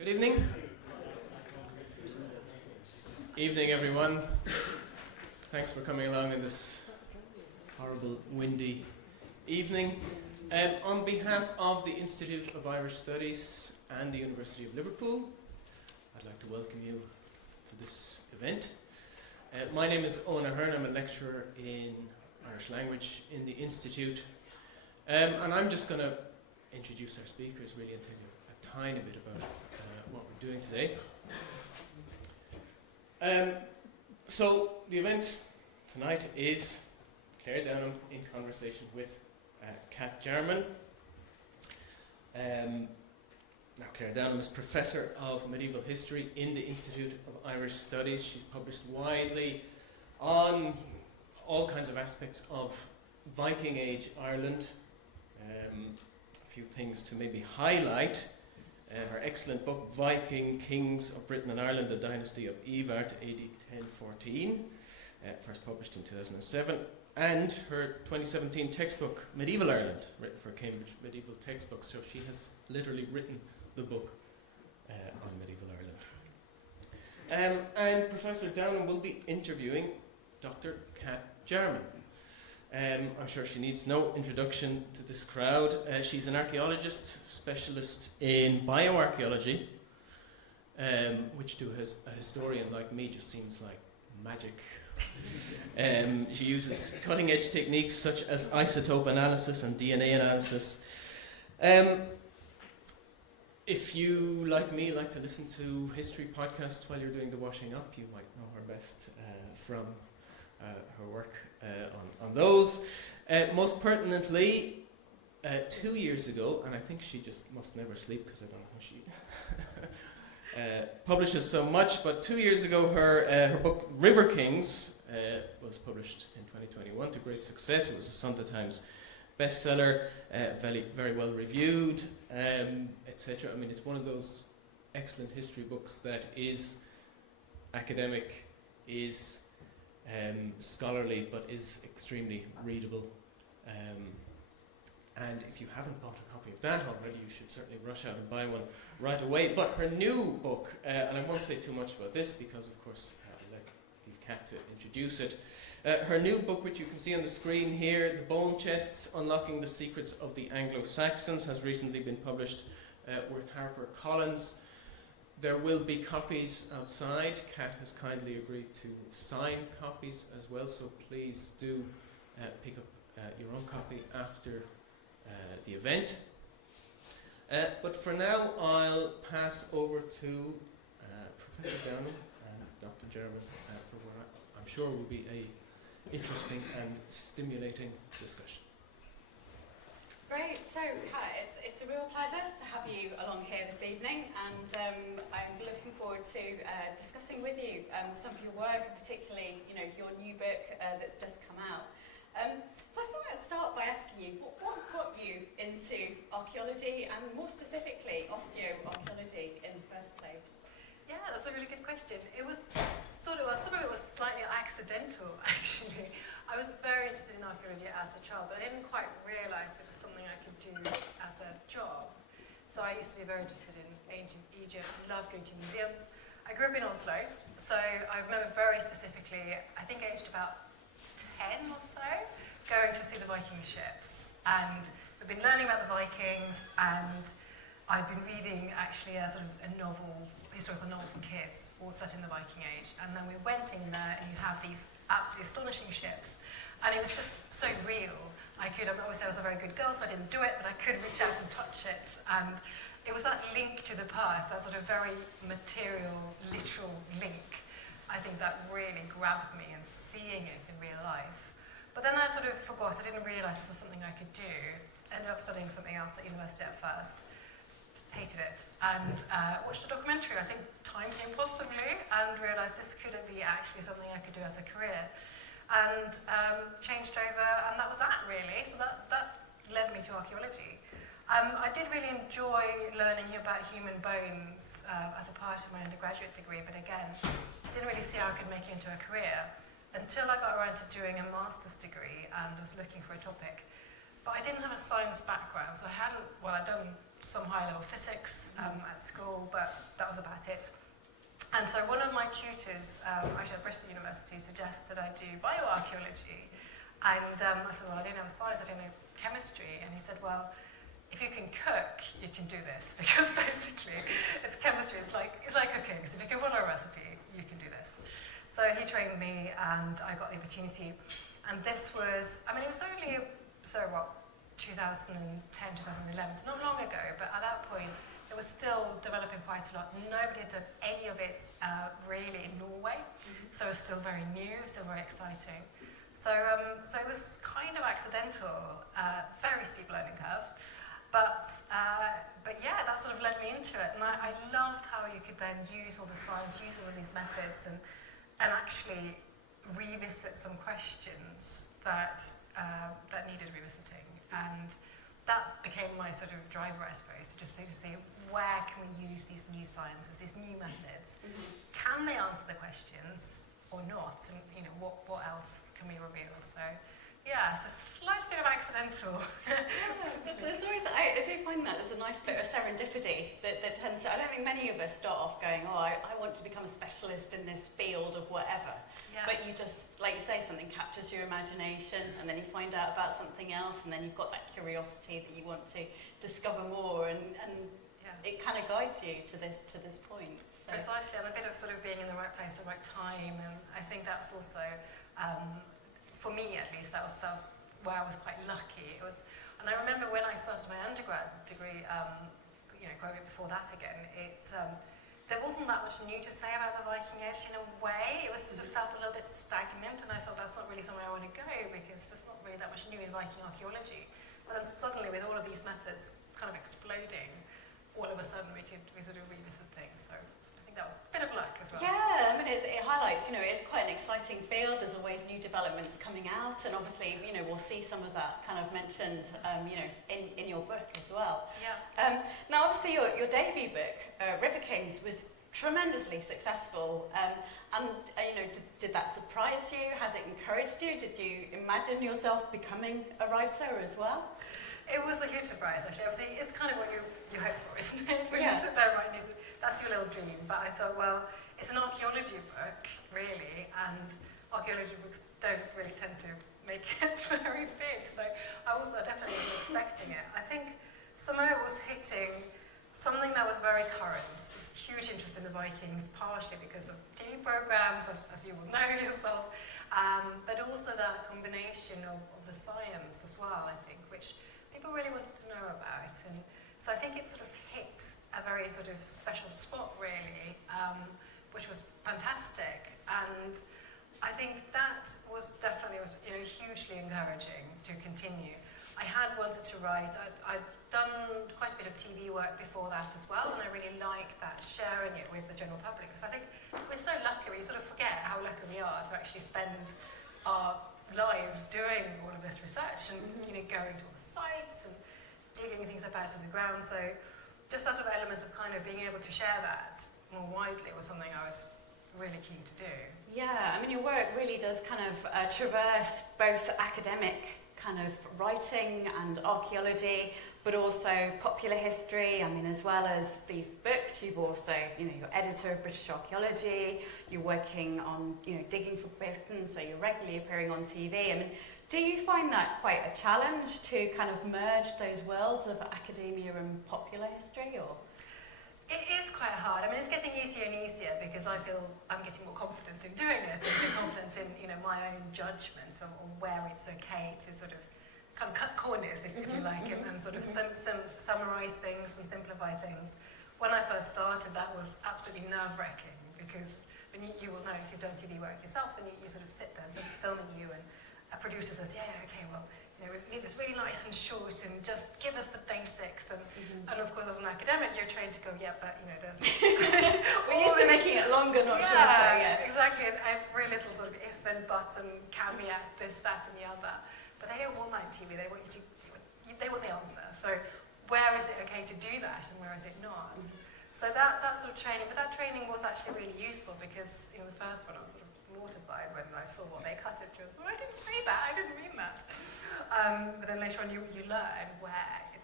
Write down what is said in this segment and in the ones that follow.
Good evening. Evening, everyone. Thanks for coming along in this horrible, windy evening. On behalf of the Institute of Irish Studies and the University of Liverpool, I'd like to welcome you to this event. My name is Owen Ahern. I'm a lecturer in Irish language in the Institute. And I'm just going to introduce our speakers really and tell you a tiny bit about what we're doing today. So the event tonight is Clare Downham in conversation with Cat Jarman. Now Clare Downham is Professor of Medieval History in the Institute of Irish Studies. She's published widely on all kinds of aspects of Viking Age Ireland. A few things to maybe highlight. Her excellent book, Viking Kings of Britain and Ireland, The Dynasty of Ivar to AD 1014, first published in 2007, and her 2017 textbook, Medieval Ireland, written for Cambridge Medieval Textbooks. So she has literally written the book on Medieval Ireland. And Professor Downham will be interviewing Dr Cat Jarman. I'm sure she needs no introduction to this crowd. She's an archaeologist, specialist in bioarchaeology, which to a historian like me just seems like magic. She uses cutting-edge techniques such as isotope analysis and DNA analysis. If you, like me, like to listen to history podcasts while you're doing the washing up, you might know her best from her work on those. Most pertinently, 2 years ago, and I think she just must never sleep because I don't know how she publishes so much, but 2 years ago her book River Kings was published in 2021 to great success. It was a Sunday Times bestseller, very well reviewed, etc. I mean, it's one of those excellent history books that is academic, is scholarly, but is extremely readable. And if you haven't bought a copy of that already, you should certainly rush out and buy one right away. But her new book, and I won't say too much about this because, of course, I'll leave Kat to introduce it. Her new book, which you can see on the screen here, The Bone Chests, Unlocking the Secrets of the Anglo-Saxons, has recently been published with HarperCollins. There will be copies outside. Kat has kindly agreed to sign copies as well, so please do pick up your own copy after the event. But for now, I'll pass over to Professor Downham and Dr. Jarman for what I'm sure will be a interesting and stimulating discussion. Great, so Kat, it's a real pleasure to have you along here this evening, and I'm looking forward to discussing with you some of your work, and particularly your new book that's just come out. So I thought I'd start by asking you, what got you into archaeology, and more specifically osteoarchaeology in the first place? Yeah, that's a really good question. It was some of it was slightly accidental, actually. I was very interested in archaeology as a child, but I didn't quite realise it was something I could do as a job. So I used to be very interested in ancient Egypt, loved going to museums. I grew up in Oslo, so I remember very specifically, I think aged about 10 or so, going to see the Viking ships. And we've been learning about the Vikings, and I'd been reading actually a sort of a historical novel for kids, all set in the Viking Age. And then we went in there, and you have these absolutely astonishing ships. And it was just so real. Obviously I was a very good girl, so I didn't do it, but I could reach out and touch it. And it was that link to the past, that sort of very material, literal link, I think that really grabbed me, and seeing it in real life. But then I sort of forgot, I didn't realise this was something I could do. Ended up studying something else at university at first. Hated it, and watched a documentary, I think Time Came Possibly, and realised this could be actually something I could do as a career. And changed over, and that was that really, so that led me to archaeology. I did really enjoy learning about human bones as a part of my undergraduate degree, but again, didn't really see how I could make it into a career until I got around to doing a master's degree and was looking for a topic. But I didn't have a science background, so I'd done some high-level physics at school, but that was about it. And so one of my tutors, actually at Bristol University, suggested I do bioarchaeology. And I said, well, I don't know science, I don't know chemistry. And he said, well, if you can cook, you can do this. Because basically, it's chemistry, it's like cooking. So if you can follow a recipe, you can do this. So he trained me, and I got the opportunity. And this was, I mean, it was only, 2010, 2011, so not long ago, but at that point, it was still developing quite a lot. Nobody had done any of it really in Norway, so it was still very new, still very exciting. So it was kind of accidental, very steep learning curve, but yeah, that sort of led me into it, and I loved how you could then use all the science, use all of these methods, and actually revisit some questions that needed revisiting, and that became my sort of driver, I suppose, to just sort of see where can we use these new sciences, these new methods. Can they answer the questions or not? And you know, what else can we reveal? So yeah, so slight bit of accidental. There's always, I do find that there's a nice bit of serendipity that tends to, I don't think many of us start off going, oh, I want to become a specialist in this field of whatever. Yeah. But you just, like you say, something captures your imagination, and then you find out about something else, and then you've got that curiosity that you want to discover more, and yeah, it kind of guides you to this point. So. Precisely, I'm a bit of sort of being in the right place at the right time, and I think that's also, for me at least, that was where I was quite lucky. It was, and I remember when I started my undergrad degree, quite a bit before that again, there wasn't that much new to say about the Viking Age in a way. It was sort of felt a little bit stagnant, and I thought that's not really somewhere I want to go because there's not really that much new in Viking archaeology. But then suddenly, with all of these methods kind of exploding, all of a sudden we sort of revisit things. So I think that was a bit of luck as well. Yeah, I mean it highlights, it's quite an exciting field. There's always new developments coming out, and obviously, we'll see some of that kind of mentioned, in your book as well. Yeah. Now, obviously, your debut book, River Kings, was tremendously successful. Did that surprise you? Has it encouraged you? Did you imagine yourself becoming a writer as well? It was a huge surprise, actually. Obviously, it's kind of what you hope for, isn't it? When you sit there and write, that's your little dream. But I thought, well, it's an archaeology book, really, and archaeology books don't really tend to make it very big. So I definitely wasn't expecting it. I think some of it was hitting something that was very current. This huge interest in the Vikings, partially because of TV programs, as you will know yourself, but also that combination of the science as well, I think, which people really wanted to know about. And so I think it sort of hit a very sort of special spot, really, which was fantastic. And I think that was definitely hugely encouraging to continue. I had wanted to write, I'd done quite a bit of TV work before that as well, and I really like that, sharing it with the general public, because I think we're so lucky, we sort of forget how lucky we are to actually spend our lives doing all of this research and going to all the sites and digging things up out of the ground. So just that sort of element of kind of being able to share that more widely was something I was really keen to do. Yeah, I mean your work really does kind of traverse both academic kind of writing and archaeology, but also popular history. I mean, as well as these books, you've also, you're editor of British Archaeology, you're working on, digging for Britain, so you're regularly appearing on TV. I mean, do you find that quite a challenge to kind of merge those worlds of academia and popular history, or? It is quite hard. I mean, it's getting easier and easier because I feel I'm getting more confident in doing it and confident in, my own judgment on where it's okay to sort of kind of cut corners, if you like, and sort of summarize things and simplify things. When I first started, that was absolutely nerve-wracking because when you will know, if you've done TV work yourself, and you sort of sit there and someone's filming you, and a producer says, okay, well, we need this really nice and short, and just give us the basics. And of course, as an academic, you're trained to go, but there's. We're used to making it longer, not shorter. Yeah, exactly. And every little sort of if and but and caveat, this, that, and the other. But they don't want that in TV. They want they want the answer. So where is it okay to do that, and where is it not? So that sort of training, but that training was actually really useful because the first one I was sort of mortified when I saw what they cut it to. I was like, I didn't say that. I didn't mean that. But then later on, you learn where it's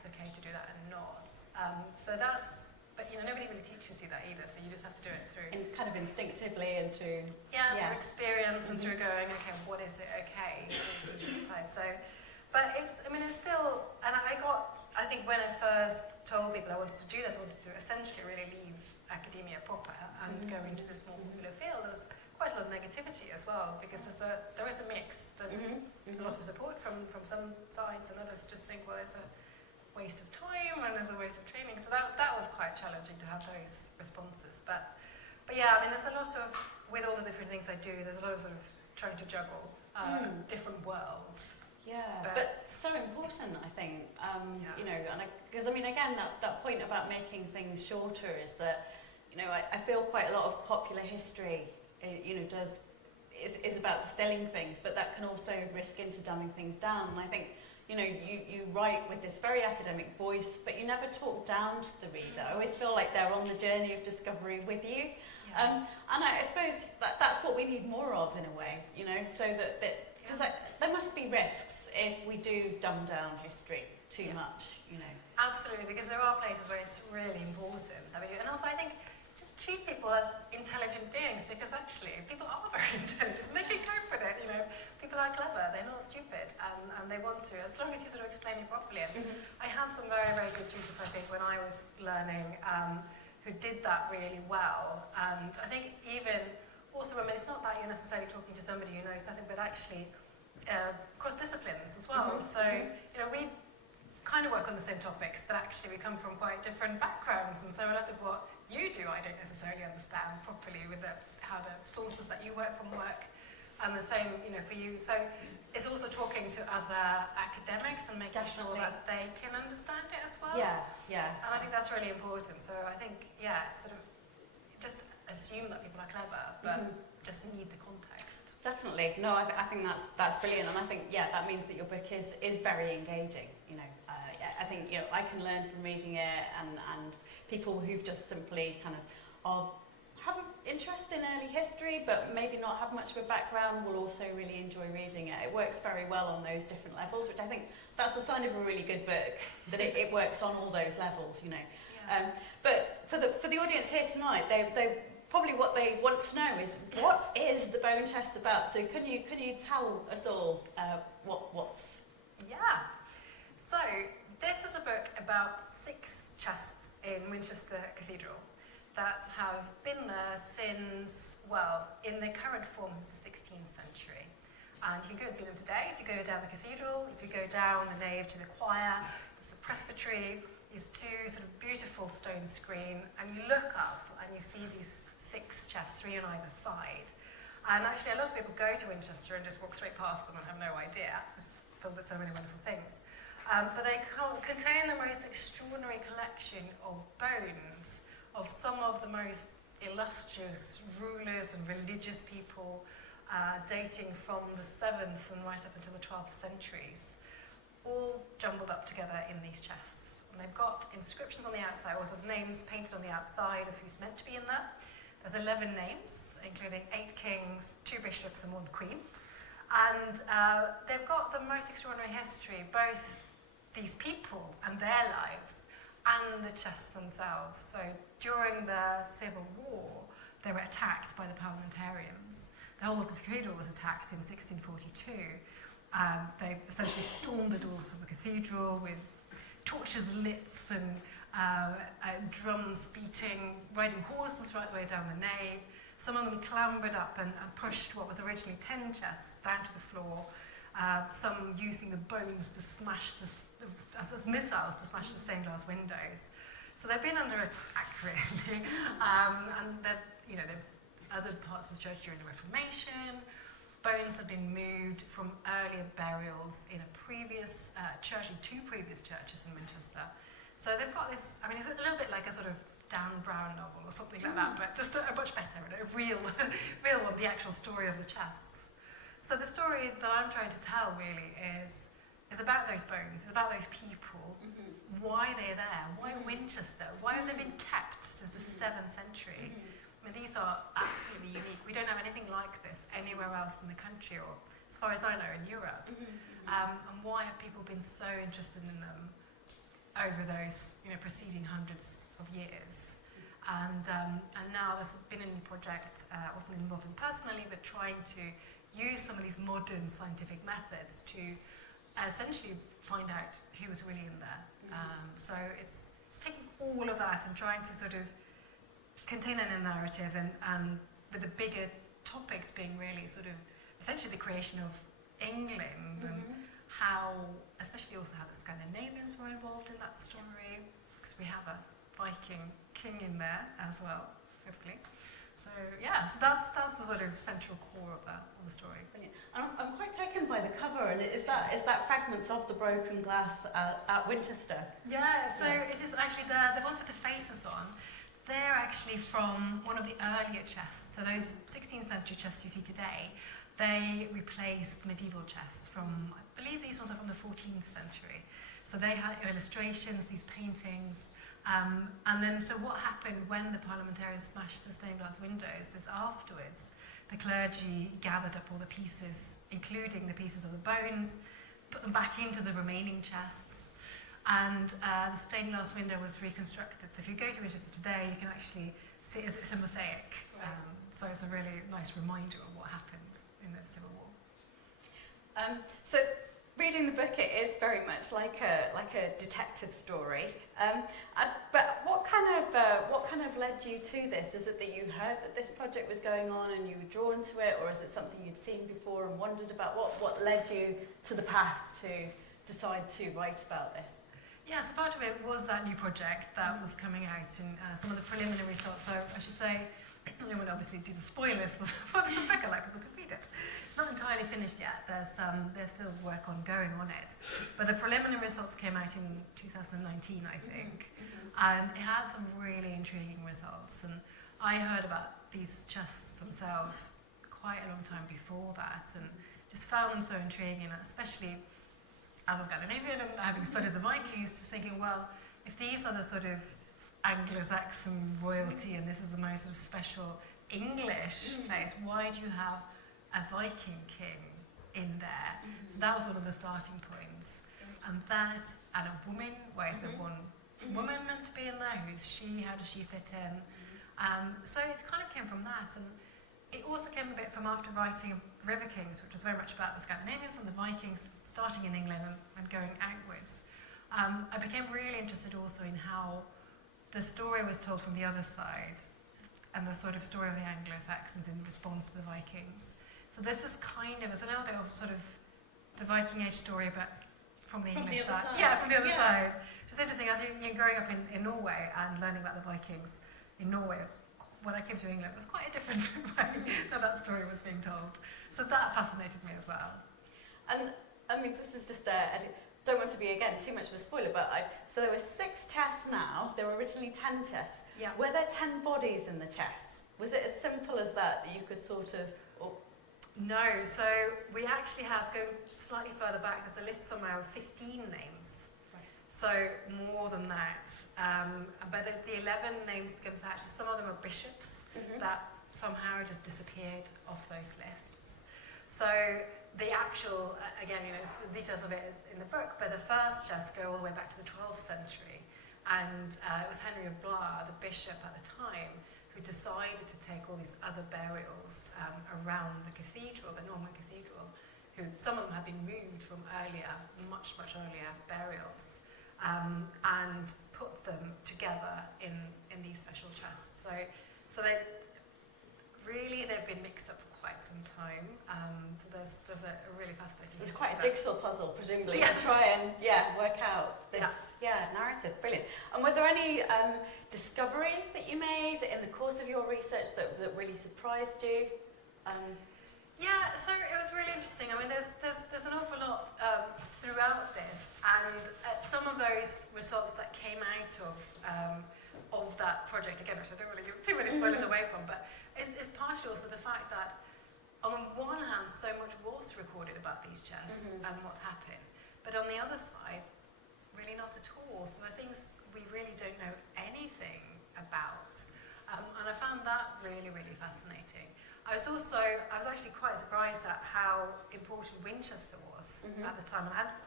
okay to do that and not. So that's, but nobody really teaches you that either, so you just have to do it through. And kind of instinctively and through... through experience and through going, okay, what is it okay to apply? So, but it's still, and I think when I first told people I wanted to do this, I wanted to essentially really leave academia proper and go into this more popular field. There was quite a lot of negativity as well, because there is a mix. There's a lot of support from some sides, and others just think, well, it's a waste of time and it's a waste of training. So that was quite challenging to have those responses. But yeah, there's a lot of, with all the different things I do, there's a lot of sort of trying to juggle different worlds. Yeah, but so important, I think. Because again, that point about making things shorter is that, I feel quite a lot of popular history, is about distilling things, but that can also risk into dumbing things down. And I think, you write with this very academic voice, but you never talk down to the reader. I always feel like they're on the journey of discovery with you. And I suppose that's what we need more of in a way, so that because there must be risks if we do dumb down history too much, Absolutely, because there are places where it's really important. And also I think just treat people as intelligent beings, because actually people are very intelligent and they can cope with it. People are clever, they're not stupid, and they want to, as long as you sort of explain it properly. And I had some very, very good tutors, I think, when I was learning, who did that really well. And I think even also, it's not that you're necessarily talking to somebody who knows nothing, but actually cross disciplines as well. So we kind of work on the same topics, but actually we come from quite different backgrounds, and so a lot of what you do I don't necessarily understand properly with how the sources that you work from work, and the same for you. So it's also talking to other academics and making sure that they can understand it as well. Yeah. And I think that's really important. So I think sort of just assume that people are clever, but just need the context. Definitely. No, I think that's brilliant, and I think that means that your book is very engaging. I think I can learn from reading it, and people who've just simply kind of have an interest in early history, but maybe not have much of a background, will also really enjoy reading it. It works very well on those different levels, which I think that's the sign of a really good book, that it works on all those levels. But for the audience here tonight, they probably what they want to know is, what is the bone chest about? So can you tell us all what's... Yeah. So this is a book about 6 chests in Winchester Cathedral that have been there since, in their current form since the 16th century. And you can go and see them today. If you go down the cathedral, if you go down the nave to the choir, there's a presbytery, these 2 sort of beautiful stone screen, and you look up and you see these 6 chests, 3 on either side. And actually a lot of people go to Winchester and just walk straight past them and have no idea. It's filled with so many wonderful things. But they contain the most extraordinary collection of bones of some of the most illustrious rulers and religious people, dating from the 7th and right up until the 12th centuries, all jumbled up together in these chests. And they've got inscriptions on the outside, or sort of names painted on the outside of who's meant to be in there. There's 11 names, including 8 kings, 2 bishops and 1 queen. And they've got the most extraordinary history, both these people and their lives, and the chests themselves. So during the Civil War, they were attacked by the Parliamentarians. The whole of the cathedral was attacked in 1642. They essentially stormed the doors of the cathedral with torches lit and drums beating, riding horses right the way down the nave. Some of them clambered up and pushed what was originally 10 chests down to the floor, some using the bones to smash as missiles to smash the stained glass windows. So they've been under attack, really. And they've other parts of the church during the Reformation. Bones have been moved from earlier burials in a previous church, in 2 previous churches in Winchester. So they've got this, it's a little bit like a sort of Dan Brown novel or something like that, but just a much better, a real one, the actual story of the chests. So the story that I'm trying to tell really is about those bones, it's about those people, why they're there, why Winchester, why have they been kept since the 7th century? These are absolutely unique. We don't have anything like this anywhere else in the country, or as far as I know, in Europe. And why have people been so interested in them? over those preceding hundreds of years. And now there's been a new project, I wasn't involved in personally, but trying to use some of these modern scientific methods to essentially find out who was really in there. So it's taking all of that and trying to sort of contain that in a narrative, and with the bigger topics being really sort of essentially the creation of England and how, especially also how the Scandinavians were involved in that story, because we have a Viking king in there as well, hopefully. So yeah, so that's the sort of central core of the story. Brilliant. And I'm quite taken by the cover, and is that fragments of the broken glass at Winchester? Yeah, so it is actually the ones with the faces on. They're actually from one of the earlier chests. So those 16th century chests you see today, they replaced medieval chests from, I believe these ones are from the 14th century. So they had illustrations, these paintings. And then, so what happened when the Parliamentarians smashed the stained glass windows is afterwards, the clergy gathered up all the pieces, including the pieces of the bones, put them back into the remaining chests, and the stained glass window was reconstructed. So if you go to Winchester today, you can actually see it's a mosaic. So it's a really nice reminder of what happened in the Civil War. So reading the book, it is very much like a detective story. But what kind of led you to this? Is it that you heard that this project was going on and you were drawn to it, or is it something you'd seen before and wondered about? What led you to the path to decide to write about this? Yeah, so part of it was that new project that was coming out, and some of the preliminary results. So I should say, I would obviously do the spoilers for the book. I'd like people to read it. It's not entirely finished yet. There's still work ongoing on it. But the preliminary results came out in 2019, I think. And it had some really intriguing results. And I heard about these chests themselves quite a long time before that, and just found them so intriguing, especially as a Scandinavian and having studied the Vikings, just thinking, well, if these are the sort of Anglo-Saxon royalty and this is the most sort of special English place, why do you have a Viking king in there? So that was one of the starting points. And that, and a woman, why is there one woman meant to be in there? Who is she? How does she fit in? So it kind of came from that. And it also came a bit from after writing River Kings, which was very much about the Scandinavians and the Vikings starting in England and going outwards. I became really interested also in how the story was told from the other side, and the sort of story of the Anglo-Saxons in response to the Vikings. So this is it's a little bit of sort of the Viking Age story, but from the English side. Yeah, from the other side. It's interesting, as you're growing up in Norway and learning about the Vikings in Norway, when I came to England, it was quite a different way that story was being told. So that fascinated me as well. And I mean, this is just I don't want to be, again, too much of a spoiler, but so there were 6 chests now. There were originally 10 chests. Yeah. Were there 10 bodies in the chests? Was it as simple as that you could sort of... No, so we actually have, going slightly further back, there's a list somewhere of 15 names. Right. So more than that. But the 11 names that comes out, some of them are bishops that somehow just disappeared off those lists. So the actual, again, the details of it is in the book, but the first chests go all the way back to the 12th century. And it was Henry of Blois, the bishop at the time, who decided to take all these other burials around the cathedral, the Norman cathedral, who some of them had been moved from earlier, much earlier burials, and put them together in these special chests. So they've been mixed up for quite some time. So there's a really fascinating. It's quite a jigsaw puzzle, presumably, yes. to try and work out this narrative. Brilliant. And were there any discoveries that you made in the course of your research that really surprised you? Yeah, so it was really interesting. I mean, there's an awful lot throughout this, and some of those results that came out of that project, again, which I don't want to give too many spoilers away from, but it's partially also the fact that on one hand, so much was recorded about these chests and what happened, but on the other side, really not at all. So there are things we really don't know anything about, and I found that really fascinating. I was actually quite surprised at how important Winchester was at the time, and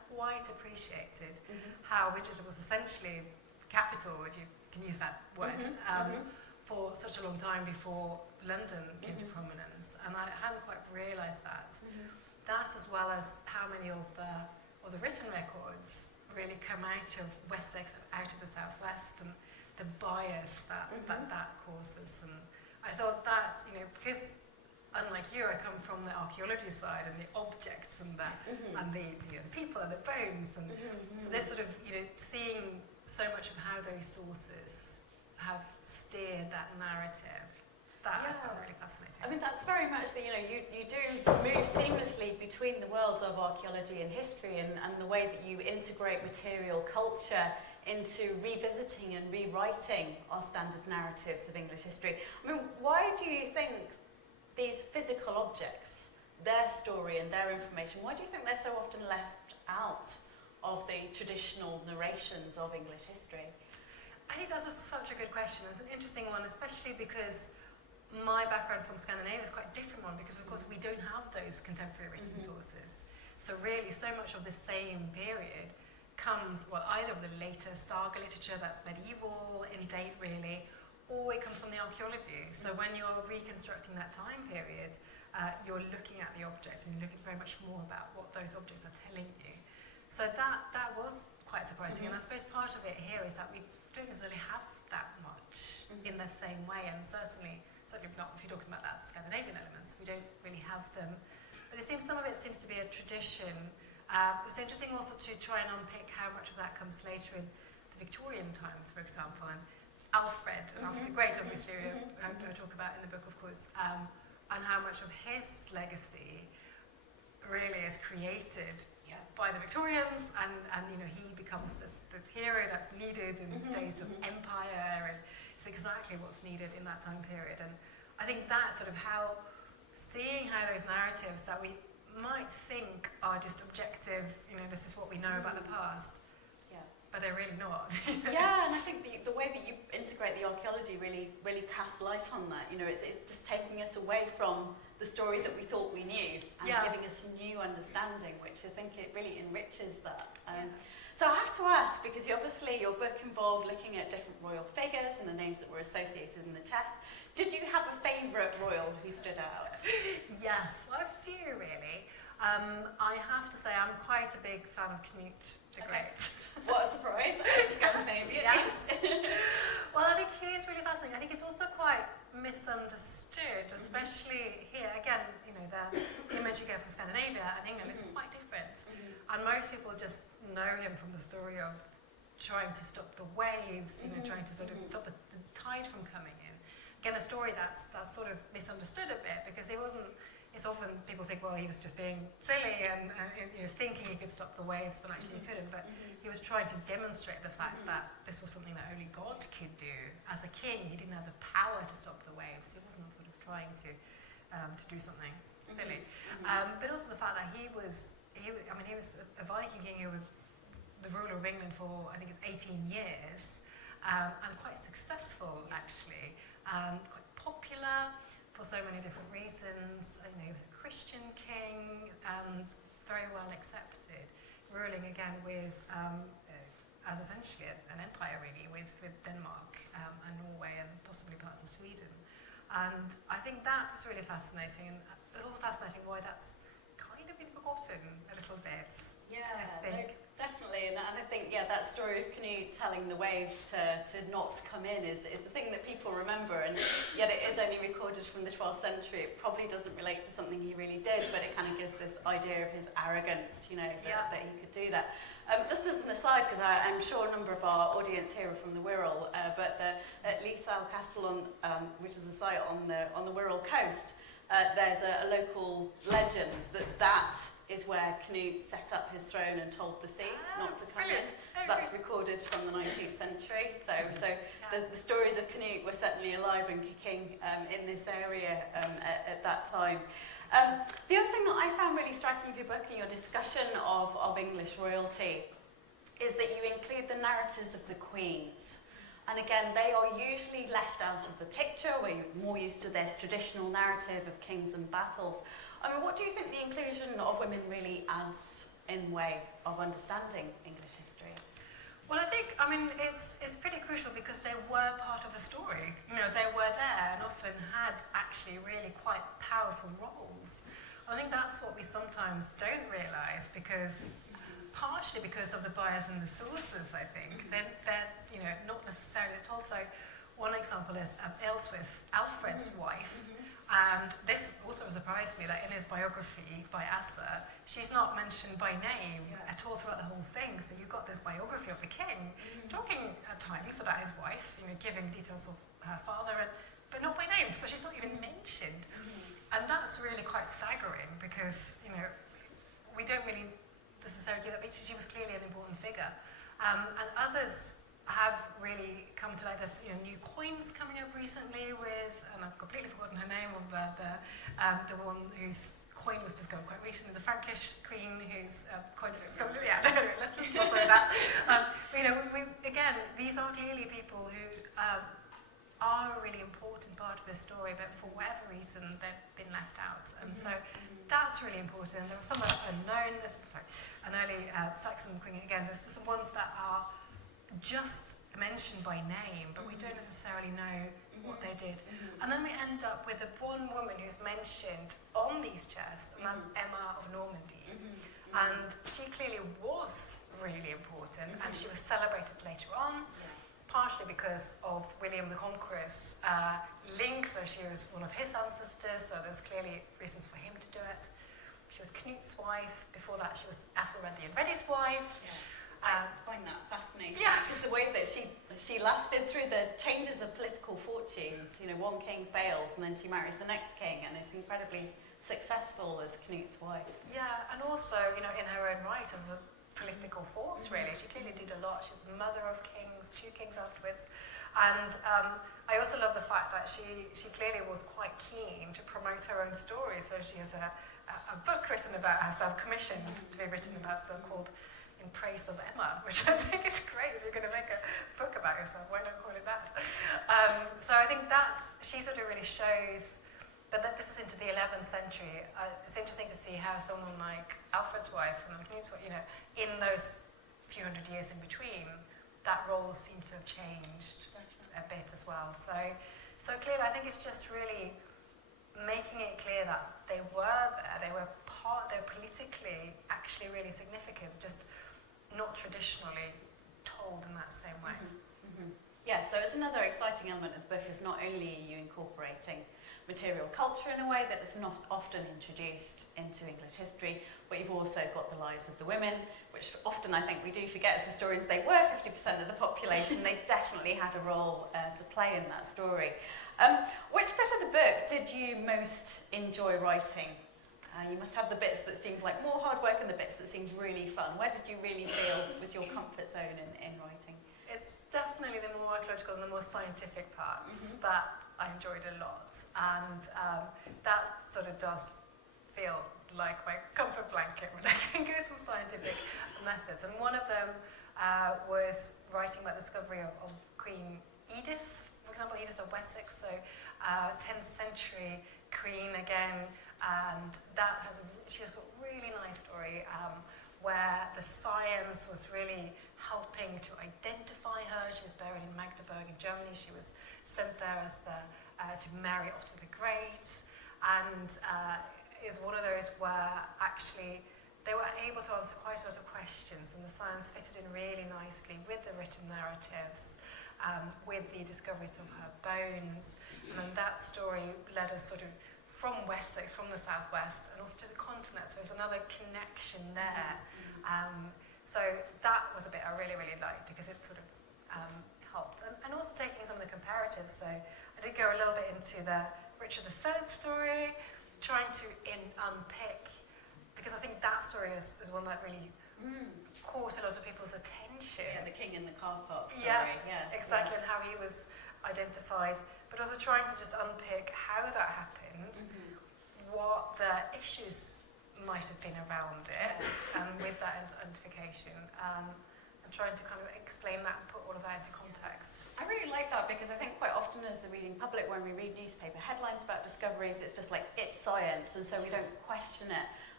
quite appreciated how Winchester was essentially capital, if you can use that word, for such a long time before London came to prominence. And I hadn't quite realised that. That, as well as how many of the written records really come out of Wessex and out of the southwest, and the bias that causes. And I thought that, because unlike you, I come from the archaeology side and the objects and the people and the bones, and so this sort of seeing so much of how those sources have steered that narrative. That I found really fascinating. I mean, that's very much the, you do move seamlessly between the worlds of archaeology and history, and the way that you integrate material culture into revisiting and rewriting our standard narratives of English history. I mean, why do you think these physical objects, their story and their information, why do you think they're so often left out of the traditional narrations of English history? I think that's such a good question. It's an interesting one, especially because my background from Scandinavia is quite a different one, because of course we don't have those contemporary written sources. So really so much of the same period comes, either of the later saga literature that's medieval in date really, or it comes from the archaeology. So when you're reconstructing that time period, you're looking at the objects and you're looking very much more about what those objects are telling you. So that was quite surprising, and I suppose part of it here is that we don't necessarily have that much in the same way, and certainly not if you're talking about that Scandinavian elements, we don't really have them. But it seems some of it seems to be a tradition. It's interesting also to try and unpick how much of that comes later in the Victorian times, for example, and Alfred the Great, obviously, I talk about in the book, of course, and how much of his legacy really is created by the Victorians, and he becomes this hero that's needed in days of empire, and it's exactly what's needed in that time period. And I think that sort of seeing how those narratives that we might think are just objective, this is what we know about the past, but they're really not. Yeah, and I think the way that you integrate the archaeology really casts light on that. It's just taking us away from the story that we thought we knew and giving us a new understanding, which I think it really enriches that. So I have to ask, because obviously your book involved looking at different royal figures and the names that were associated in the chest. Did you have a favourite royal who stood out? Yes, well, a few really. I have to say I'm quite a big fan of Canute the Great. What a surprise! Scandinavia. Yes. Well, I think he is really fascinating. I think it's also quite misunderstood, especially here. Again, the image you get from Scandinavia and England is quite different. And most people just know him from the story of trying to stop the waves, trying to sort of stop the tide from coming in. Again, a story that's sort of misunderstood a bit, because it's often people think, well, he was just being silly and thinking he could stop the waves, but actually he couldn't. But he was trying to demonstrate the fact that this was something that only God could do. As a king, he didn't have the power to stop the waves. He wasn't sort of trying to do something silly. But also the fact that he was a Viking king who was the ruler of England for, I think it's 18 years, and quite successful actually, quite popular for so many different reasons. He was a Christian king and very well accepted, ruling again with, as essentially an empire really, with Denmark and Norway and possibly parts of Sweden. And I think that's really fascinating, and it's also fascinating why that's kind of been forgotten a little bit. Yeah, definitely, and I think that story of Canute telling the waves to not come in is the thing that people remember, and yet it is only recorded from the 12th century. It probably doesn't relate to something he really did, but it kind of gives this idea of his arrogance, that he could do that. Just as an aside, because I'm sure a number of our audience here are from the Wirral, but at Lisau Castle, which is a site on the Wirral coast, there's a local legend that is where Canute set up his throne and told the sea not to come in. So that's recorded from the 19th century. So the stories of Canute were certainly alive and kicking in this area at that time. The other thing that I found really striking of your book and your discussion of English royalty is that you include the narratives of the queens. And again, they are usually left out of the picture. We're more used to this traditional narrative of kings and battles. I mean, what do you think the inclusion of women really adds in way of understanding English history? Well, I think, it's pretty crucial because they were part of the story. You know, they were there and often had actually really quite powerful roles. I think that's what we sometimes don't realise, because partially because of the bias in the sources, I think. They're not necessarily told. So one example is Alfred's wife. And this also surprised me that in his biography by Asa, she's not mentioned by name at all throughout the whole thing. So you've got this biography of the king, talking at times about his wife, giving details of her father, but not by name. So she's not even mentioned. And that's really quite staggering because, we don't really necessarily give that picture. She was clearly an important figure. And others have really come to light. There's new coins coming up recently with, and I've completely forgotten her name, of the one whose coin was discovered quite recently, the Frankish queen whose coin was discovered. Yeah, anyway, let's just gloss over that. Again, these are clearly people who are a really important part of the story, but for whatever reason they've been left out. And so that's really important. There are some that are unknown. There's an early Saxon queen. Again, there's some ones that are just mentioned by name, but we don't necessarily know what they did. And then we end up with the one woman who's mentioned on these chests, and that's Emma of Normandy. And she clearly was really important, and she was celebrated later on, partially because of William the Conqueror's link, so she was one of his ancestors, so there's clearly reasons for him to do it. She was Knut's wife. Before that, she was Ethelred the Unready's wife. I find that fascinating. Yes. Because the way that she lasted through the changes of political fortunes. One king fails and then she marries the next king and is incredibly successful as Knut's wife. Yeah, and also, in her own right as a political force, really. She clearly did a lot. She's the mother of kings, 2 kings afterwards. And I also love the fact that she clearly was quite keen to promote her own story. So she has a book written about herself, commissioned to be written about herself, called In Praise of Emma, which I think is great. If you're going to make a book about yourself, why not call it that? So I think she sort of really shows, but that this is into the 11th century. It's interesting to see how someone like Alfred's wife and Knut's wife, in those few hundred years in between, that role seems to have changed a bit as well. So clearly, I think it's just really making it clear that they were there, they're politically actually really significant, just not traditionally told in that same way. Yeah, so it's another exciting element of the book is not only are you incorporating material culture in a way that is not often introduced into English history, but you've also got the lives of the women, which often I think we do forget as historians. They were 50% of the population. They definitely had a role to play in that story. Which bit of the book did you most enjoy writing? You must have the bits that seemed like more hard work and the bits that seemed really fun. Where did you really feel was your comfort zone in writing? It's definitely the more archaeological and the more scientific parts that I enjoyed a lot. And that sort of does feel like my comfort blanket when I can go some scientific methods. And one of them was writing about the discovery of Queen Edith, for example, Edith of Wessex, so 10th century queen again. And she has got a really nice story where the science was really helping to identify her. She was buried in Magdeburg in Germany. She was sent there as to marry Otto the Great, and is one of those where actually they were able to answer quite a lot of questions, and the science fitted in really nicely with the written narratives, with the discoveries of her bones, and then that story led us sort of from Wessex, from the southwest, and also to the continent. So there's another connection there. So that was a bit I really, really liked because it sort of helped. And also taking some of the comparatives. So I did go a little bit into the Richard III story, trying to unpick, because I think that story is one that really caught a lot of people's attention. Yeah, the king in the car park story. Yeah, exactly, and how he was identified, but also trying to just unpick how that happened, what the issues might have been around it, and with that identification, and trying to kind of explain that and put all of that into context. I really like that because I think quite often as the reading public, when we read newspaper headlines about discoveries, it's just like, it's science, and so we don't question it.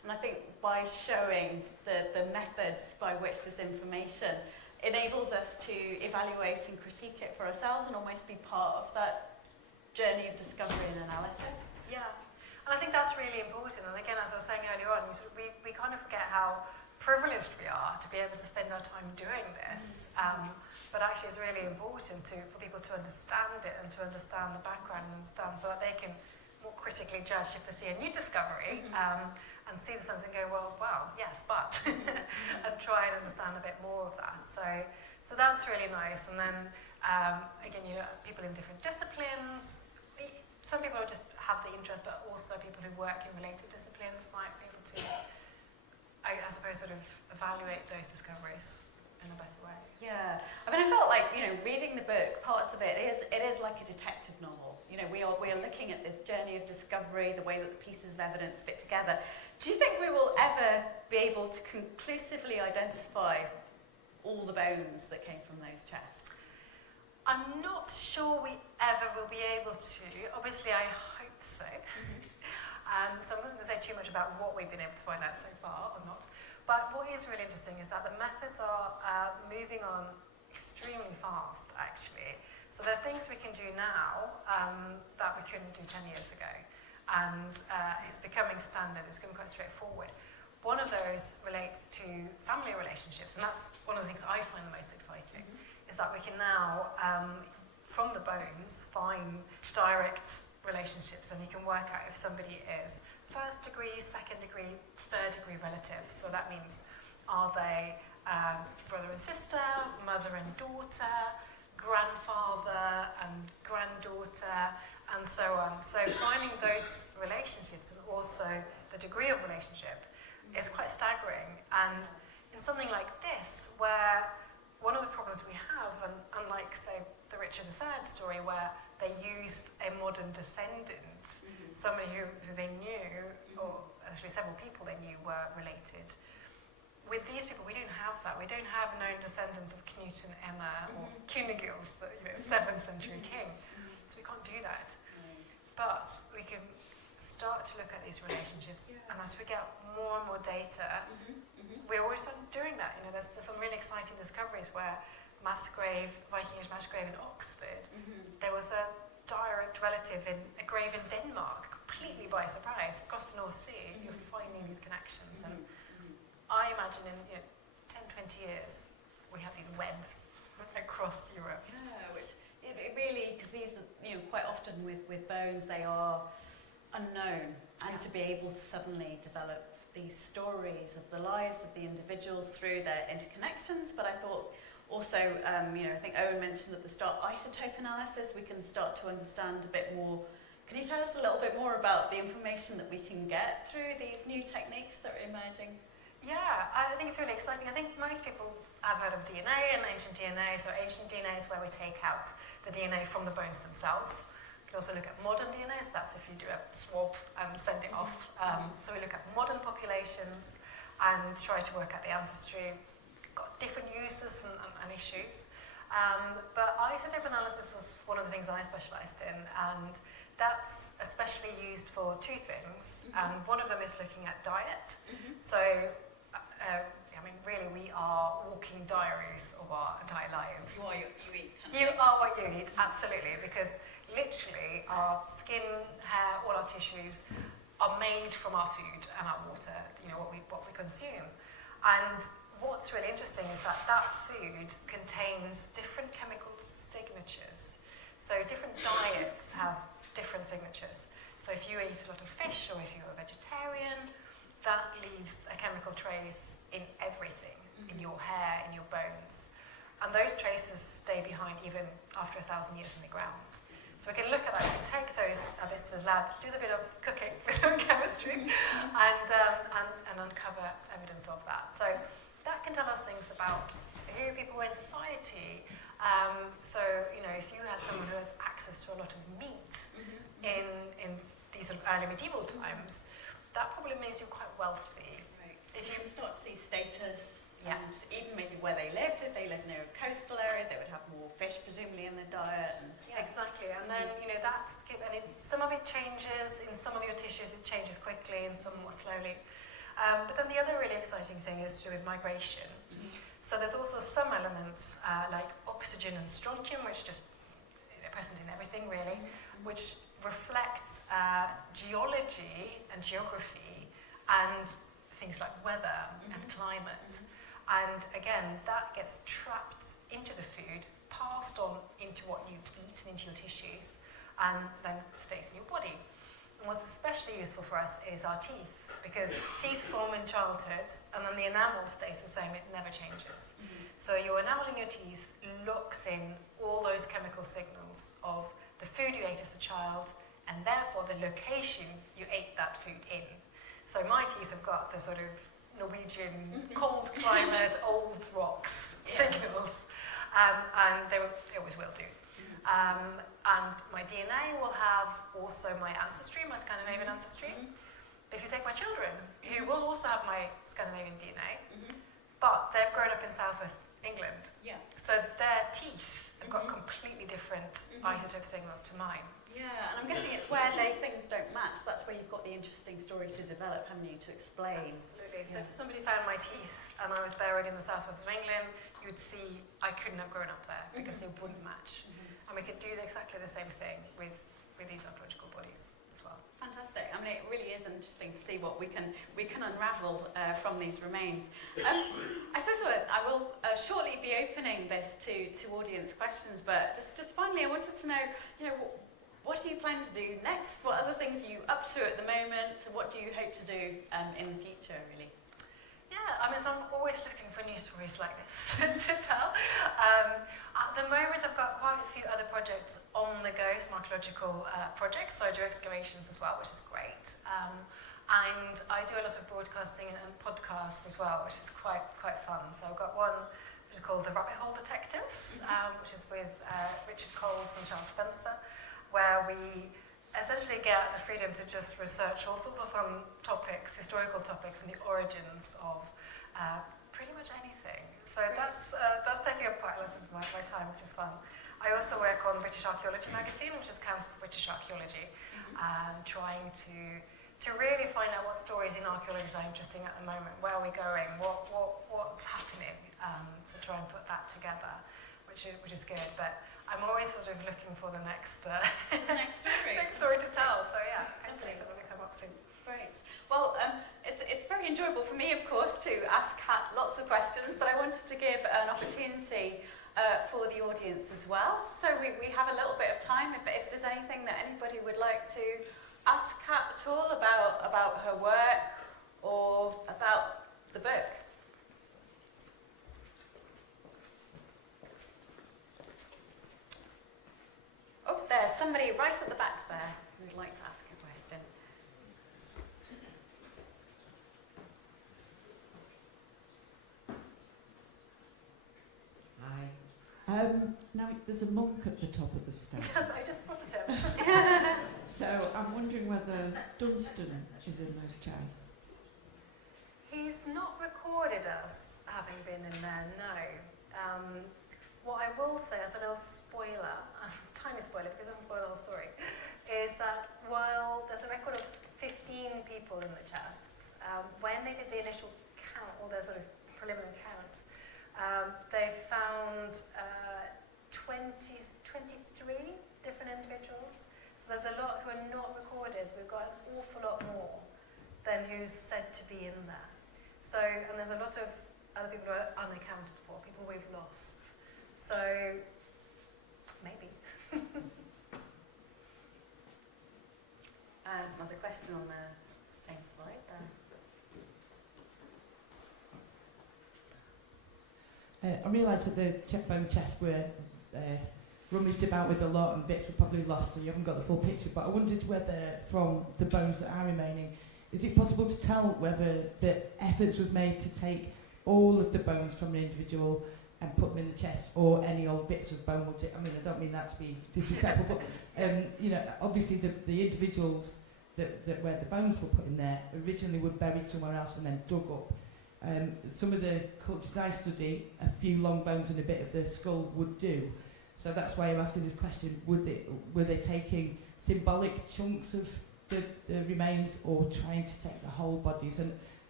And I think by showing the methods by which this information enables us to evaluate and critique it for ourselves and almost be part of that journey of discovery and analysis. Yeah, and I think that's really important. And again, as I was saying earlier on, we kind of forget how privileged we are to be able to spend our time doing this. But actually it's really important for people to understand it and to understand the background and understand so that they can more critically judge if they see a new discovery and see the sense and go, well, yes, but, and try and understand a bit more of that. So that's really nice. And then, again, people in different disciplines. Some people just have the interest, but also people who work in related disciplines might be able to, I suppose, sort of evaluate those discoveries in a better way. Yeah, I mean, I felt like, reading the book, parts of it is like a detective novel. We are looking at this journey of discovery, the way that the pieces of evidence fit together. Do you think we will ever be able to conclusively identify all the bones that came from those chests? I'm not sure we ever will be able to. Obviously, I hope so. So I'm not going to say too much about what we've been able to find out so far or not. But what is really interesting is that the methods are moving on extremely fast, actually. So there are things we can do now that we couldn't do 10 years ago. And it's becoming standard, it's becoming quite straightforward. One of those relates to family relationships, and that's one of the things I find the most exciting, is that we can now, from the bones, find direct relationships, and you can work out if somebody is first degree, second degree, third degree relatives. So that means, are they brother and sister, mother and daughter, grandfather and granddaughter, and so on. So finding those relationships and also the degree of relationship is quite staggering. And in something like this, where one of the problems we have, and unlike, say, the Richard III story, where they used a modern descendant, somebody who they knew, or actually several people they knew were related. With these people, we don't have that. We don't have known descendants of Canute and Emma or Cunegils, the 7th century king. So we can't do that. But we can start to look at these relationships, and as we get more and more data, we're always doing that. There's some really exciting discoveries where Viking-age mass grave in Oxford, there was a direct relative in a grave in Denmark, completely by surprise, across the North Sea. You're finding these connections, and I imagine in 10, 20 years, we have these webs across Europe. Yeah, which it really, because these are, quite often with bones, they are unknown, and to be able to suddenly develop these stories of the lives of the individuals through their interconnections. But I thought also, I think Owen mentioned at the start, isotope analysis, we can start to understand a bit more. Can you tell us a little bit more about the information that we can get through these new techniques that are emerging? Yeah, I think it's really exciting. I think most people have heard of DNA and ancient DNA. So ancient DNA is where we take out the DNA from the bones themselves. You can also look at modern DNA, so that's if you do a swab and send it off. So we look at modern populations and try to work out the ancestry. Got different uses and issues. But isotope analysis was one of the things I specialised in, and that's especially used for two things. And one of them is looking at diet. So really, we are walking diaries of our entire lives. You are what you eat. You are what you eat, absolutely, because literally our skin, hair, all our tissues are made from our food and our water, what we consume. And what's really interesting is that food contains different chemical signatures. So different diets have different signatures. So if you eat a lot of fish, or if you're a vegetarian, that leaves a chemical trace in everything, in your hair, in your bones. And those traces stay behind even after 1,000 years in the ground. So we can look at that, we can take those bits to the lab, do the bit of cooking, chemistry, and uncover evidence of that. So that can tell us things about who people were in society. So, if you had someone who has access to a lot of meat in these sort of early medieval times, that probably means you're quite wealthy. Right. If you can start to see status, and even maybe where they lived, if they lived near a coastal area, they would have more fish presumably in their diet. Exactly, and then some of it changes. In some of your tissues it changes quickly and some more slowly. But then the other really exciting thing is to do with migration. So there's also some elements like oxygen and strontium, which they're present in everything really, which reflect geology and geography and things like weather and climate. And again, that gets trapped into the food, passed on into what you eat and into your tissues, and then stays in your body. And what's especially useful for us is our teeth, because teeth form in childhood, and then the enamel stays the same, it never changes. So your enamel in your teeth locks in all those chemical signals of the food you ate as a child, and therefore the location you ate that food in. So my teeth have got the sort of Norwegian cold climate, old rocks signals, and they always will do. And my DNA will have also my ancestry, my Scandinavian ancestry. But if you take my children, who will also have my Scandinavian DNA, but they've grown up in southwest England, so their teeth have got completely different isotope signals to mine. Yeah, and I'm guessing it's where things don't match. That's where you've got the interesting story to develop, haven't you, to explain. Absolutely. So if somebody found my teeth and I was buried in the southwest of England, you would see I couldn't have grown up there because they wouldn't match. And we could do exactly the same thing with these archaeological bodies as well. Fantastic. I mean, it really is interesting to see what we can unravel from these remains. I suppose I will shortly be opening this to audience questions, but just finally, I wanted to know, what do you plan to do next? What other things are you up to at the moment? What do you hope to do in the future, really? Yeah, so I'm always looking for new stories like this to tell. At the moment, I've got quite a few other projects on the go, some archaeological projects, so I do excavations as well, which is great. And I do a lot of broadcasting and podcasts as well, which is quite fun. So I've got one which is called The Rabbit Hole Detectives, which is with Richard Coles and Charles Spencer, where we essentially get the freedom to just research all sorts of fun topics, historical topics, and the origins of pretty much anything. So that's taking up quite a lot of my time, which is fun. I also work on British Archaeology magazine, which is Council for British Archaeology, trying to really find out what stories in archaeology are interesting at the moment, where are we going, what's happening, to try and put that together, which is good. But I'm always sort of looking for the next next story. next story to tell. So yeah, hopefully something will come up soon. Great. Well, it's very enjoyable for me, of course, to ask Cat lots of questions, but I wanted to give an opportunity for the audience as well. So we have a little bit of time. If there's anything that anybody would like to ask Cat at all about her work or about the book. Oh, there's somebody right at the back there who would like to ask a question. Hi. Now, there's a monk at the top of the stairs. Yes, I just spotted him. So I'm wondering whether Dunstan is in those chests. He's not recorded as having been in there, no. What I will say as a little spoiler, a tiny spoiler because it doesn't spoil the whole story, is that while there's a record of 15 people in the chests, when they did the initial count, or their sort of preliminary count, they found 23 different individuals. So there's a lot who are not recorded. We've got an awful lot more than who's said to be in there. So, and there's a lot of other people who are unaccounted for, people we've lost. So, maybe. Another question on the same slide there. I realised that the checkbone chests were rummaged about with a lot and bits were probably lost, so you haven't got the full picture. But I wondered whether, from the bones that are remaining, is it possible to tell whether the efforts was made to take all of the bones from an individual and put them in the chest, or any old bits of bone will do? I mean, I don't mean that to be disrespectful, but obviously the individuals that where the bones were put in there originally were buried somewhere else and then dug up. Some of the cultures I study, a few long bones and a bit of the skull would do. So that's why I'm asking this question: were they taking symbolic chunks of the remains, or trying to take the whole bodies? And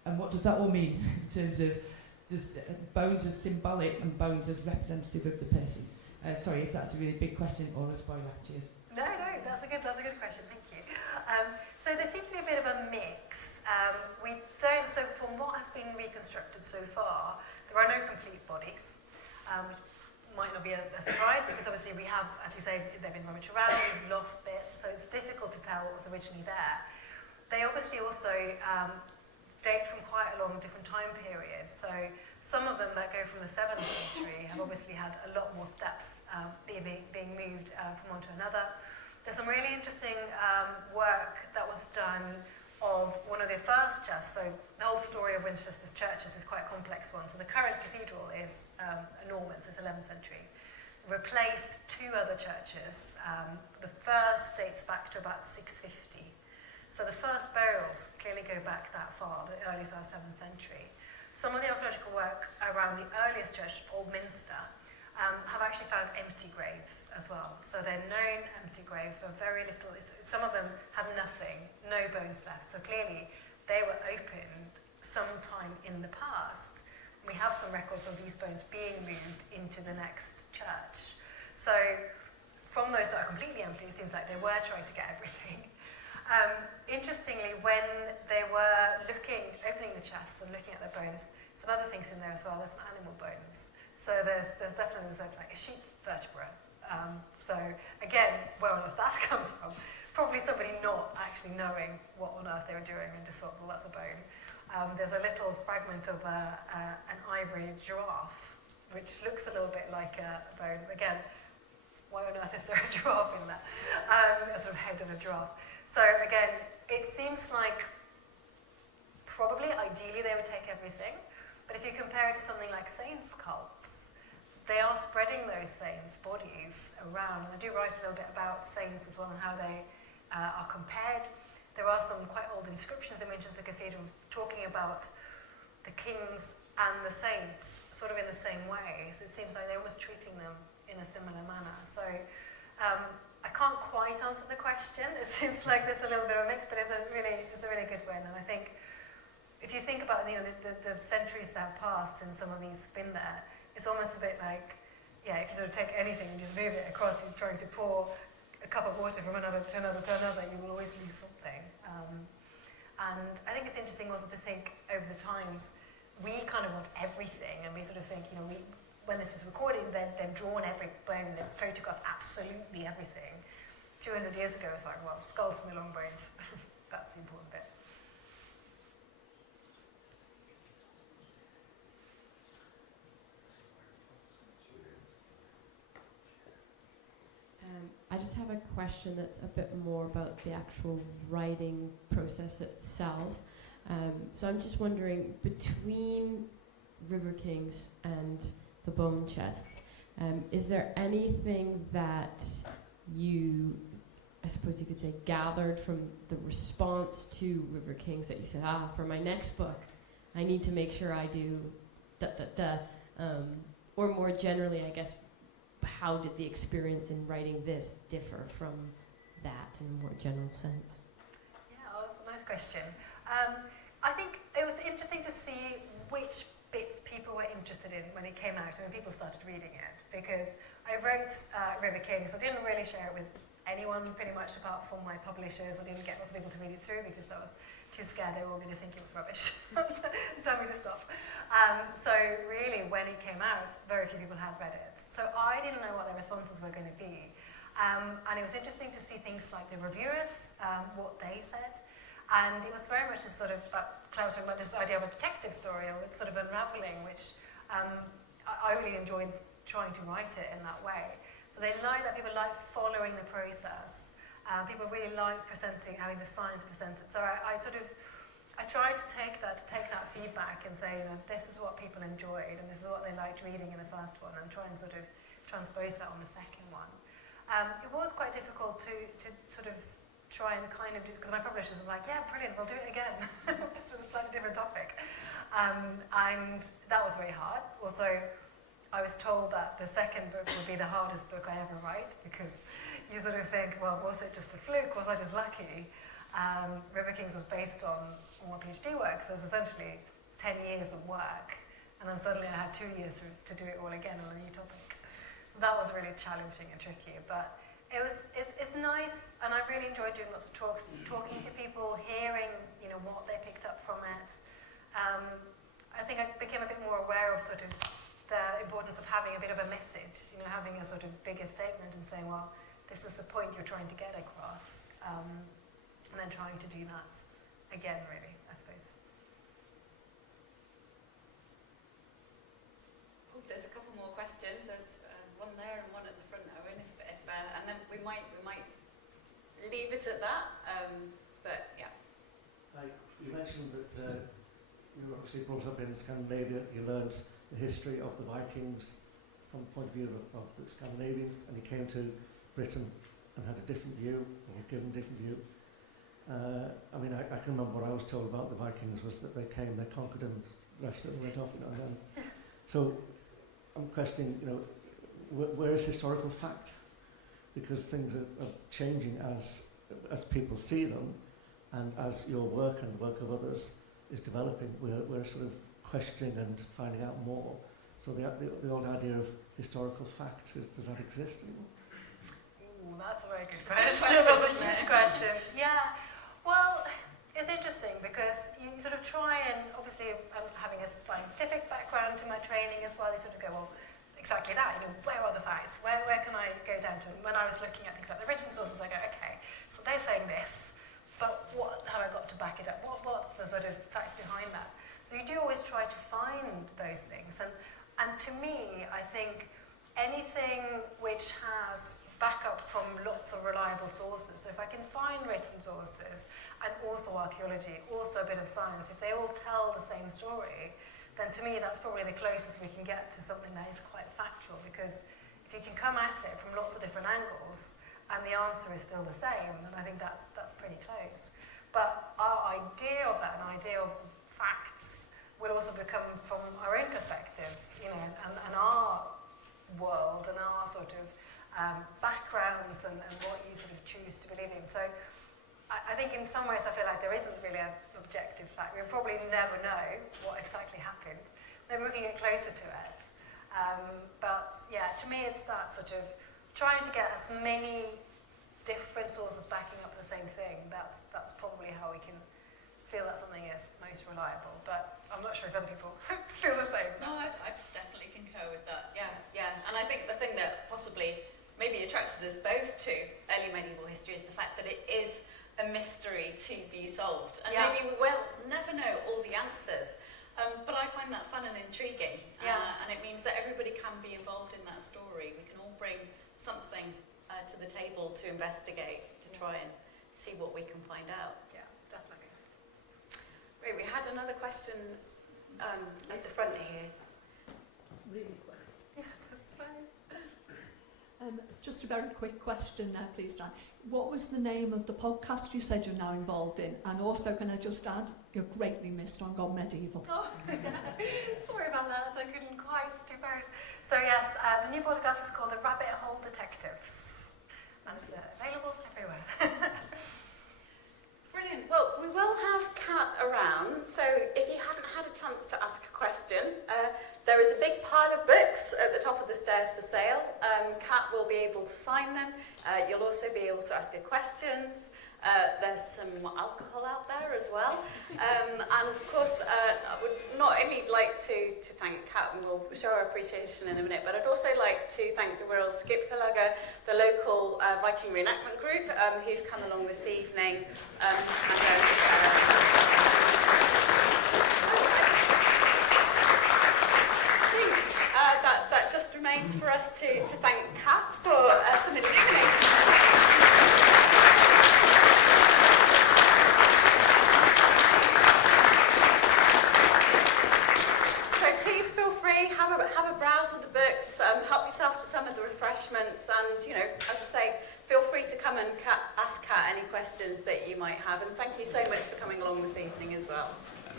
And what does that all mean in terms of bones as symbolic and bones as representative of the person? Sorry if that's a really big question or a spoiler. Cheers. No, that's a good question. Thank you. So there seems to be a bit of a mix. So from what has been reconstructed so far, there are no complete bodies, which might not be a surprise because obviously we have, as you say, they've been rummaged around, we've lost bits, so it's difficult to tell what was originally there. They obviously also date from quite a long different time period. So some of them that go from the 7th century have obviously had a lot more steps being moved from one to another. There's some really interesting work that was done of one of their first chests. So the whole story of Winchester's churches is quite a complex one. So the current cathedral is a Norman, so it's 11th century. Replaced 2 other churches. The first dates back to about 650. So the first burials clearly go back that far, the early 7th century. Some of the archaeological work around the earliest church, Old Minster, have actually found empty graves as well. So they're known empty graves with very little, some of them have nothing, no bones left. So clearly they were opened sometime in the past. We have some records of these bones being moved into the next church. So from those that are completely empty, it seems like they were trying to get everything. Interestingly, when they were opening the chests and looking at the bones, some other things in there as well, there's some animal bones. So there's definitely like a sheep vertebra. So again, where on earth that comes from? Probably somebody not actually knowing what on earth they were doing and just thought, well, that's a bone. There's a little fragment of an ivory giraffe, which looks a little bit like a bone. Again, why on earth is there a giraffe in there? A sort of head of a giraffe. So again, it seems like probably ideally they would take everything. But if you compare it to something like saints' cults, they are spreading those saints' bodies around. And I do write a little bit about saints as well and how they are compared. There are some quite old inscriptions in Winchester Cathedral talking about the kings and the saints sort of in the same way. So it seems like they're almost treating them in a similar manner. So I can't quite answer the question. It seems like there's a little bit of a mix, but it's a really good one. And I think if you think about the centuries that have passed and some of these have been there, it's almost a bit like, if you sort of take anything and just move it across, you're trying to pour a cup of water from another to another to another, you will always lose something. And I think it's interesting also to think over the times, we kind of want everything, and we sort of think, when this was recorded, they've drawn every bone, they've photographed absolutely everything. 200 years ago, it's like, well, skulls and the long bones, that's the important bit. I just have a question that's a bit more about the actual writing process itself. So I'm just wondering, between River Kings and the bone chests, is there anything that you, I suppose you could say, gathered from the response to River Kings that you said, for my next book, I need to make sure I do or more generally, I guess, how did the experience in writing this differ from that in a more general sense? Yeah, that's a nice question. I think it was interesting to see which bits people were interested in when it came out and when people started reading it, because I wrote River Kings. I didn't really share it with anyone pretty much apart from my publishers. I didn't get lots of people to read it through because I was too scared they were all going to think it was rubbish and tell me to stop. So really, when it came out, very few people had read it. So I didn't know what their responses were going to be. And it was interesting to see things like the reviewers, what they said. And it was very much this sort of, Clare was talking about this idea of a detective story, or it's sort of unraveling, which I really enjoyed trying to write it in that way. So they like that, people like following the process. People really like having the science presented. So I tried to take that feedback and say, this is what people enjoyed and this is what they liked reading in the first one, and try and sort of transpose that on the second one. It was quite difficult to sort of try and kind of do, because my publishers were like, yeah, brilliant, we'll do it again. Just with a slightly different topic. And that was very hard. Also, I was told that the second book would be the hardest book I ever write, because you sort of think, well, was it just a fluke? Was I just lucky? River Kings was based on my PhD work, so it was essentially 10 years of work, and then suddenly I had 2 years to do it all again on a new topic. So that was really challenging and tricky, but it's nice, and I really enjoyed doing lots of talks, talking to people, hearing what they picked up from it. I think I became a bit more aware of sort of the importance of having a bit of a message, having a sort of bigger statement and saying, well, this is the point you're trying to get across, and then trying to do that again, really, I suppose. Oh, there's a couple more questions. There's one there and one at the front, Owen, and then we might leave it at that, but yeah. You mentioned that you were obviously brought up in Scandinavia. You learned the history of the Vikings from the point of view of the Scandinavians, and you came to Britain and had a different view, or given a different view. I mean, I can remember what I was told about the Vikings was that they came, they conquered, and the rest of it went off. So I'm questioning, where is historical fact? Because things are changing as people see them, and as your work and the work of others is developing, we're sort of questioning and finding out more. So the old idea of historical fact, does that exist anymore? Ooh, that's a very good question. That's a huge question. Yeah. Well, it's interesting because you sort of try and, obviously, I'm having a scientific background to my training as well. You sort of go, well, exactly that. Where are the facts? Where can I go down to? When I was looking at things like the written sources, I go, okay, so they're saying this, but what have I got to back it up? What's the sort of facts behind that? So you do always try to find those things. And to me, I think anything which has backup from lots of reliable sources, so if I can find written sources and also archaeology, also a bit of science, if they all tell the same story, then to me that's probably the closest we can get to something that is quite factual, because if you can come at it from lots of different angles and the answer is still the same, then I think that's pretty close. But our idea of that, an idea of facts, will also become from our own perspectives, and our world and our sort of backgrounds and what you sort of choose to believe in. So I think in some ways I feel like there isn't really an objective fact. We'll probably never know what exactly happened. Maybe we can get closer to it. But yeah, to me it's that sort of trying to get as many different sources backing up the same thing. That's probably how we can feel that something is most reliable. But I'm not sure if other people feel the same. No, I definitely concur with that. Yeah. And I think the thing that possibly maybe attracted us both to early medieval history is the fact that it is a mystery to be solved. And maybe we will never know all the answers. But I find that fun and intriguing. And it means that everybody can be involved in that story. We can all bring something to the table to investigate, to try and see what we can find out. Yeah, definitely. Right, we had another question at the front here. Really quick. Yeah, that's fine. Just a very quick question there, please, Dan. What was the name of the podcast you said you're now involved in? And also, can I just add, you're greatly missed on Gone Medieval. Oh, sorry about that. I couldn't quite do both. So yes, the new podcast is called The Rabbit Hole Detectives. And it's available everywhere. Brilliant. Well, we will have Cat around, so if you haven't had a chance to ask a question, there is a big pile of books at the top of the stairs for sale. Cat will be able to sign them. You'll also be able to ask her questions. There's some alcohol out there as well. And of course, I would not only like to thank Cat, and we'll show our appreciation in a minute, but I'd also like to thank the Royal Skipfélaga, the local Viking reenactment group who've come along this evening. That just remains for us to thank Cat for some illumination. Have a browse of the books, help yourself to some of the refreshments, and, as I say, feel free to come and ask Kat any questions that you might have. And thank you so much for coming along this evening as well.